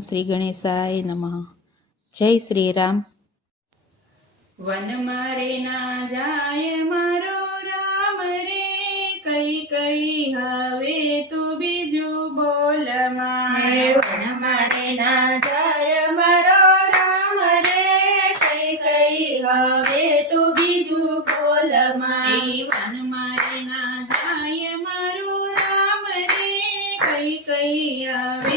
શ્રી ગણેશાય નમઃ. જય શ્રી રામ. વન મારે ના જાય મારો રામ રે. કઈ કઈ હવે તું બીજું બોલ મારે. વન મારે ના જાય મારો રામ રે. કઈ કઈ હવે તું બીજું બોલ મારે. વન મારે ના જાય મારો રામ રે. કઈ કઈ હવે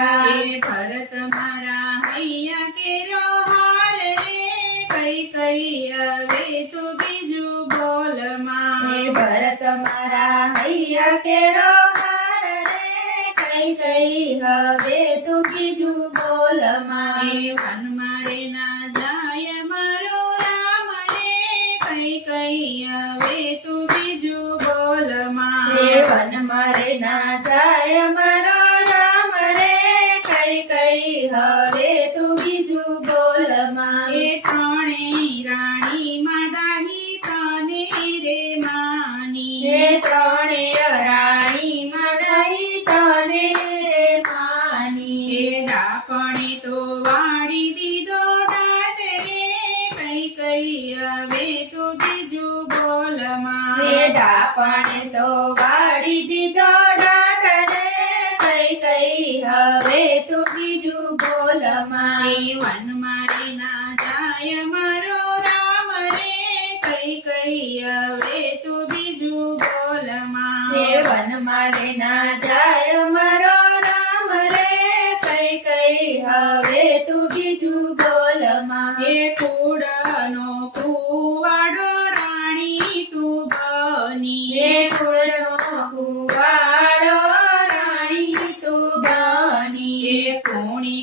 હે ભરત મારા હૈયા કેરો હાર રે. કઈ કઈ હવે તો બીજું બોલ હે માં ભરત મારા હૈયા કેરો હાર રે. કઈ કઈ હવે તો બીજું બોલમાં. માં ડાપણે તો વાળી દીધો ડાટને કઈ કઈ હવે તો બીજું બોલ મારી વન મારે ના જાય મારો રામ રે. કઈ કઈ હવે તો બીજું બોલમાં. વન મારે ના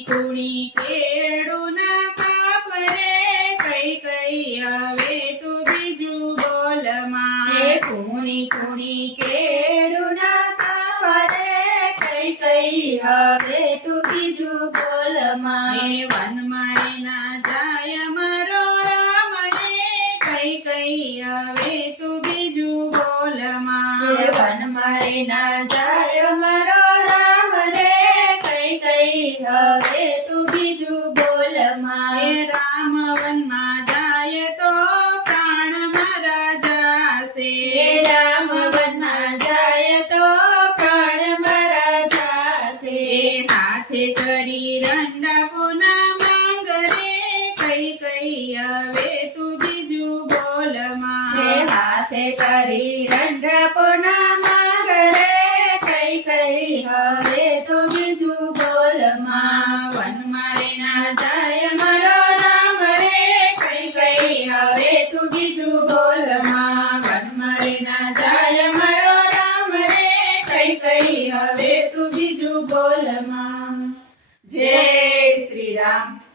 કુણી કુણી કેળું ના કાપ રે કઈ કઈ હવે તું બીજું બોલ હે માં કુણી કુણી કાપ કાપરે કઈ કઈ હવે તું બીજું બોલ એ માં વન મારે ના જાય મારો રામ રે કઈ કઈ હવે તું બીજું બોલ હે માં વન મારી ના જાય મારો રામ રે કઈ કઈ હવે ઊભી કરી રંડા પોના માંગ રે. કઈ કઈ આવે તું બીજું બોલમાં. હાથે કરી રંડા પોના માંગ રે. કઈ કઈ હવે તો બીજું બોલમાં. વન મારે ના જાય મારો નામ રે. કઈ કઈ હવે તું બીજું બોલમાં. વન મારે ના જાય મારો નામ રે. કઈ કઈ હવે તું બીજું બોલ જય શ્રી રામ.